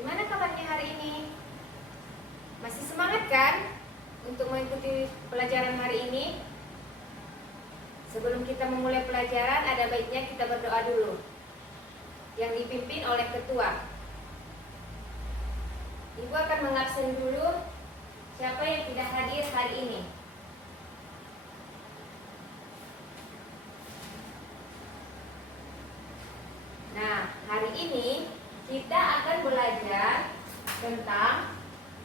Gimana kabarnya hari ini? Masih semangat kan untuk mengikuti pelajaran hari ini? Sebelum kita memulai pelajaran, ada baiknya kita berdoa dulu, yang dipimpin oleh ketua. Ibu akan mengabsen dulu siapa yang tidak hadir hari ini. Nah, hari ini kita akan belajar tentang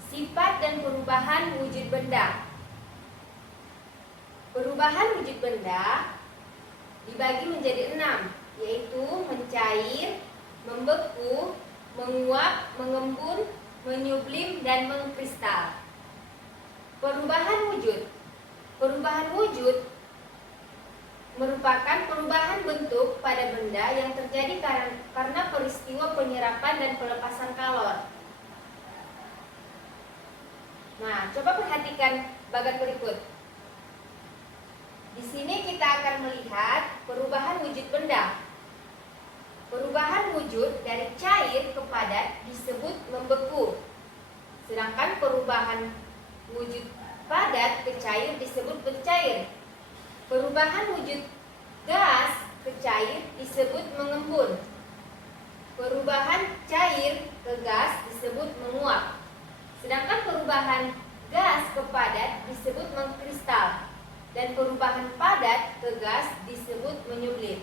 sifat dan perubahan wujud benda. Perubahan wujud benda dibagi menjadi 6, yaitu mencair, membeku, menguap, mengembun, menyublim, dan mengkristal. Perubahan wujud. Perubahan wujud merupakan perubahan bentuk pada benda yang terjadi karena peristiwa penyerapan dan pelepasan kalor. Nah, coba perhatikan bagan berikut. Di sini kita akan melihat perubahan wujud benda. Perubahan wujud dari cair ke padat disebut membeku. Sedangkan perubahan wujud padat ke cair disebut pencair. Perubahan wujud gas ke cair disebut mengembun. Perubahan cair ke gas disebut menguap. Sedangkan perubahan gas ke padat disebut mengkristal. Dan perubahan padat ke gas disebut menyublim.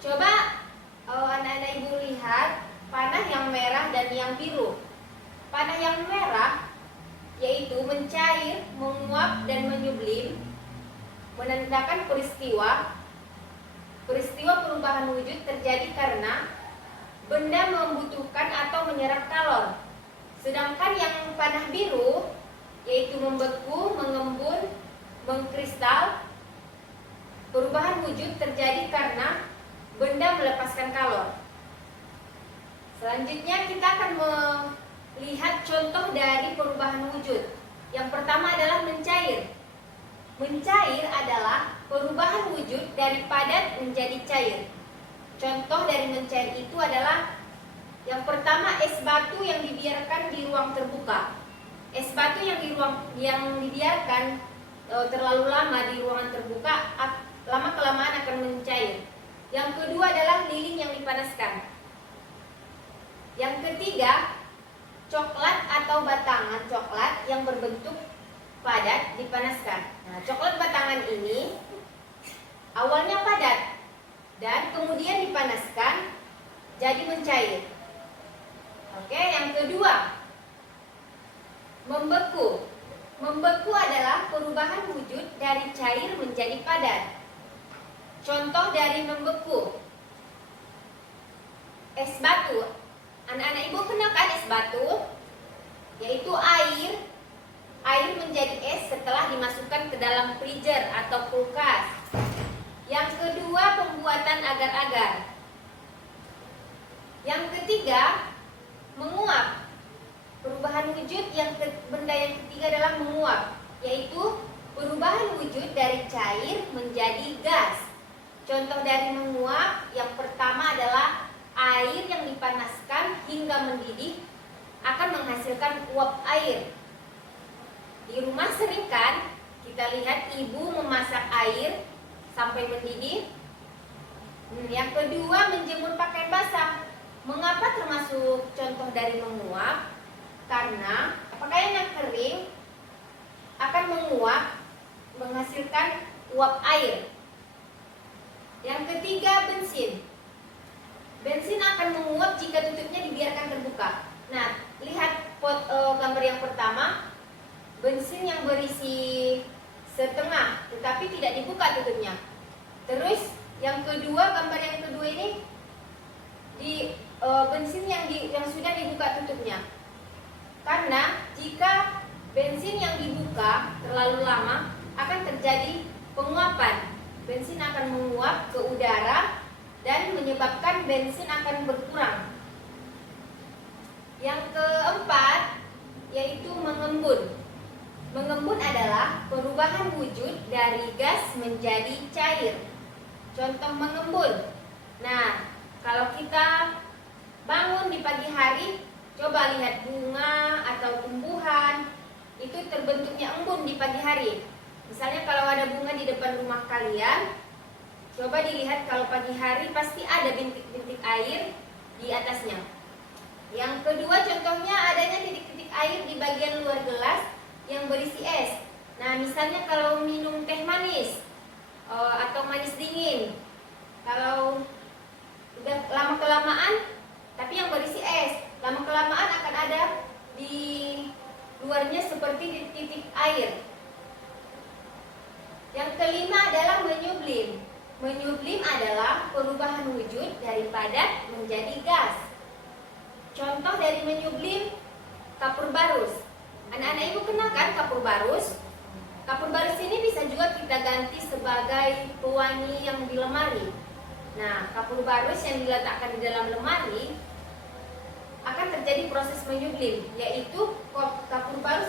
Coba anak-anak ibu lihat panah yang merah dan yang biru. Panah yang merah yaitu mencair, menguap, dan menyublim, menandakan peristiwa perubahan wujud terjadi karena benda membutuhkan atau menyerap kalor. Sedangkan yang panah biru yaitu membeku, mengembun, mengkristal, perubahan wujud terjadi karena benda melepaskan kalor. Selanjutnya kita akan melihat contoh dari perubahan wujud. Yang pertama adalah mencair. Mencair adalah perubahan wujud dari padat menjadi cair. Contoh dari mencair itu adalah yang pertama, es batu yang dibiarkan di ruang terbuka. Es batu yang dibiarkan terlalu lama di ruangan terbuka, lama-kelamaan akan mencair. Yang kedua adalah lilin yang dipanaskan. Yang ketiga, coklat atau batangan coklat yang berbentuk padat dipanaskan. Nah, coklat batangan ini awalnya padat dan kemudian dipanaskan jadi mencair. Oke, yang kedua, membeku. Membeku adalah perubahan wujud dari cair menjadi padat. Contoh dari membeku: es batu. Anak-anak ibu kenal kan es batu? Yaitu air menjadi es setelah dimasukkan ke dalam freezer atau kulkas. Yang kedua, pembuatan agar-agar. Yang ketiga, menguap. Perubahan wujud benda yang ketiga adalah menguap, yaitu perubahan wujud dari cair menjadi gas. Contoh dari menguap yang pertama adalah air yang dipanaskan hingga mendidih akan menghasilkan uap air. Di rumah sering kan kita lihat ibu memasak air sampai mendidih. Yang kedua, menjemur pakaian basah. Mengapa termasuk contoh dari menguap? Karena pakaian yang kering akan menguap, menghasilkan uap air. Yang ketiga, bensin. Bensin akan menguap jika tutupnya dibiarkan terbuka. Nah, lihat gambar yang pertama, bensin yang berisi setengah tetapi tidak dibuka tutupnya. Terus yang kedua, gambar yang kedua ini bensin yang sudah dibuka tutupnya. Karena jika bensin yang dibuka terlalu lama akan terjadi penguapan. Bensin akan menguap ke udara dan menyebabkan bensin akan berkurang. Yang keempat yaitu mengembun. Mengembun adalah perubahan wujud dari gas menjadi cair. Contoh mengembun. Nah, kalau kita bangun di pagi hari, Coba lihat bunga atau tumbuhan, itu terbentuknya embun di pagi hari. Misalnya kalau ada bunga di depan rumah kalian, coba dilihat kalau pagi hari pasti ada bintik-bintik air di atasnya. Yang kedua contohnya adanya titik-titik air di bagian luar gelas yang berisi es. Nah misalnya kalau minum teh manis atau manis dingin, kalau udah lama kelamaan tapi yang berisi es, lama kelamaan akan ada di luarnya seperti titik air. Yang kelima adalah menyublim. Menyublim adalah perubahan wujud dari padat menjadi gas. Contoh dari menyublim, kapur barus. Anak-anak ibu kenal kan kapur barus? Kapur barus ini bisa juga kita ganti sebagai pewangi yang di lemari. Nah, kapur barus yang diletakkan di dalam lemari akan terjadi proses menyublim, yaitu kapur barus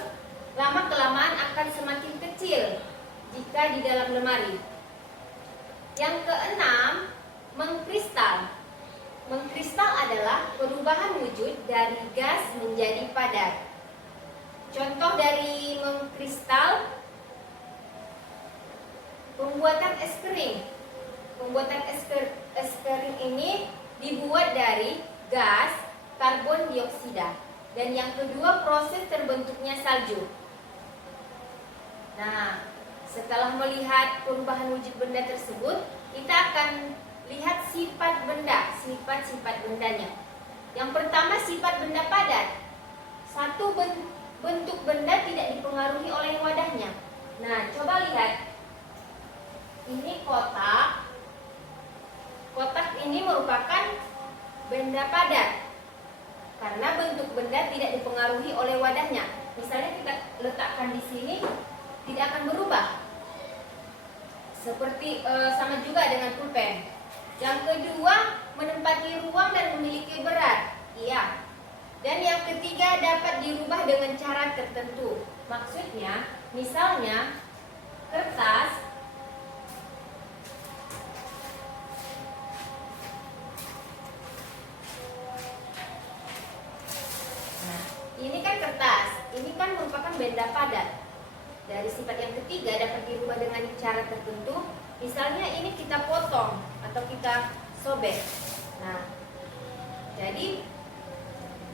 lama kelamaan akan semakin kecil jika di dalam lemari. Yang keenam, mengkristal. Mengkristal adalah perubahan wujud dari gas menjadi padat. Contoh dari mengkristal, pembuatan es kering. Pembuatan es kering ini dibuat dari gas karbon dioksida. Dan yang kedua, proses terbentuknya salju. Nah, setelah melihat perubahan wujud benda tersebut, kita akan lihat sifat benda, sifat-sifat bendanya. Yang pertama, sifat benda padat. Satu, bentuk benda tidak dipengaruhi oleh wadahnya. Nah, coba lihat. Ini kotak. Kotak ini merupakan benda padat karena bentuk benda tidak dipengaruhi oleh wadahnya. Misalnya kita letakkan di sini, tidak akan berubah. Seperti sama juga dengan pulpen. Yang kedua, menempati ruang dan memiliki berat. Iya. Dan yang ketiga, dapat dirubah dengan cara tertentu. Maksudnya, misalnya kertas. Nah, ini kan kertas. Ini kan merupakan benda padat. Dari sifat yang ketiga dapat dirubah dengan cara tertentu. Misalnya ini kita potong atau kita sobek. Nah, jadi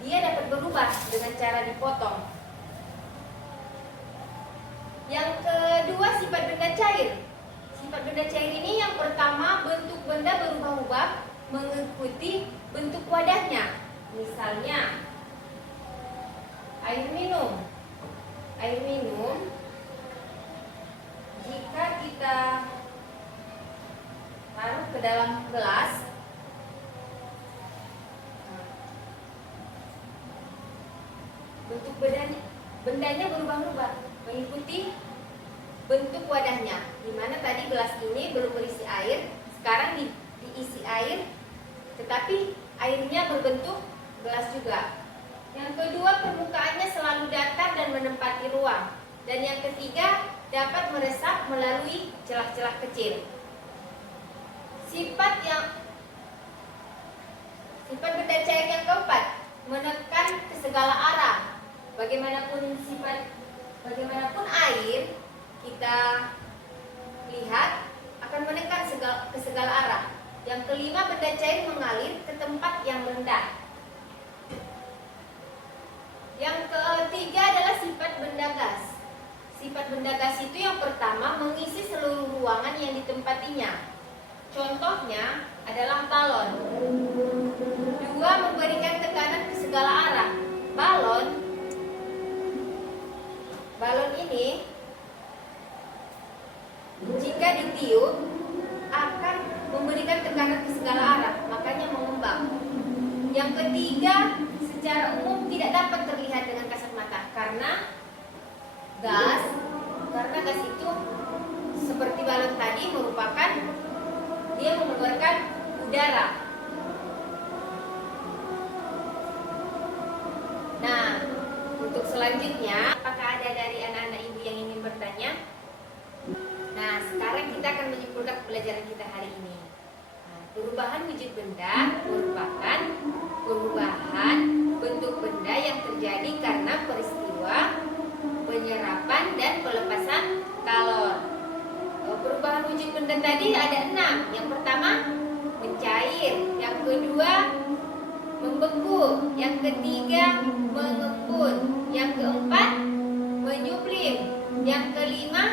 dia dapat berubah dengan cara dipotong. Yang kedua, sifat benda cair. Sifat benda cair ini yang pertama, bentuk benda berubah-ubah mengikuti bentuk wadahnya. Misalnya air minum. Air minum jika kita taruh ke dalam gelas, bentuk bendanya berubah-ubah mengikuti bentuk wadahnya. Dimana tadi gelas ini belum berisi air, sekarang diisi air, tetapi airnya berbentuk gelas juga. Yang kedua, permukaannya selalu datar dan menempati ruang. Dan yang ketiga, dapat meresap melalui celah-celah kecil. Sifat benda cair yang keempat, menekan ke segala arah. Bagaimanapun air kita lihat akan menekan ke segala arah. Yang kelima, benda cair mengalir ke tempat yang rendah. Yang ketiga adalah sifat benda gas. Sifat benda gas itu yang pertama, mengisi seluruh ruangan yang ditempatinya. Contohnya adalah balon. Dua, memberikan tekanan ke segala arah. Balon ini jika ditiup akan memberikan tekanan ke segala arah, makanya mengembang. Yang ketiga, secara umum tidak dapat terlihat dengan kasat mata karena gas itu seperti balon tadi merupakan dia mengeluarkan udara. Nah, untuk selanjutnya, apakah ada dari anak-anak ibu yang ingin bertanya? Nah, sekarang kita akan menyimpulkan pelajaran kita hari ini. Perubahan wujud benda merupakan perubahan bentuk benda Yang ketiga, mengembun. Yang keempat, menyublim. Yang kelima,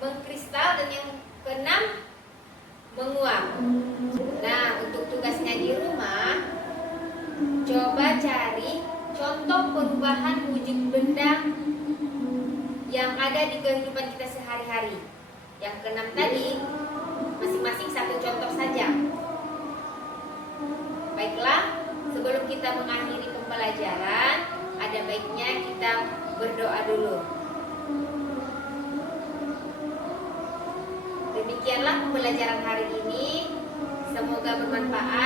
mengkristal. Dan yang keenam, menguap. Nah, untuk tugasnya di rumah, coba cari contoh perubahan wujud benda yang ada di kehidupan kita sehari-hari. Yang keenam tadi, masing-masing satu contoh saja. Baiklah, sebelum kita mengakhiri pembelajaran, ada baiknya kita berdoa dulu. Demikianlah pembelajaran hari ini. Semoga bermanfaat.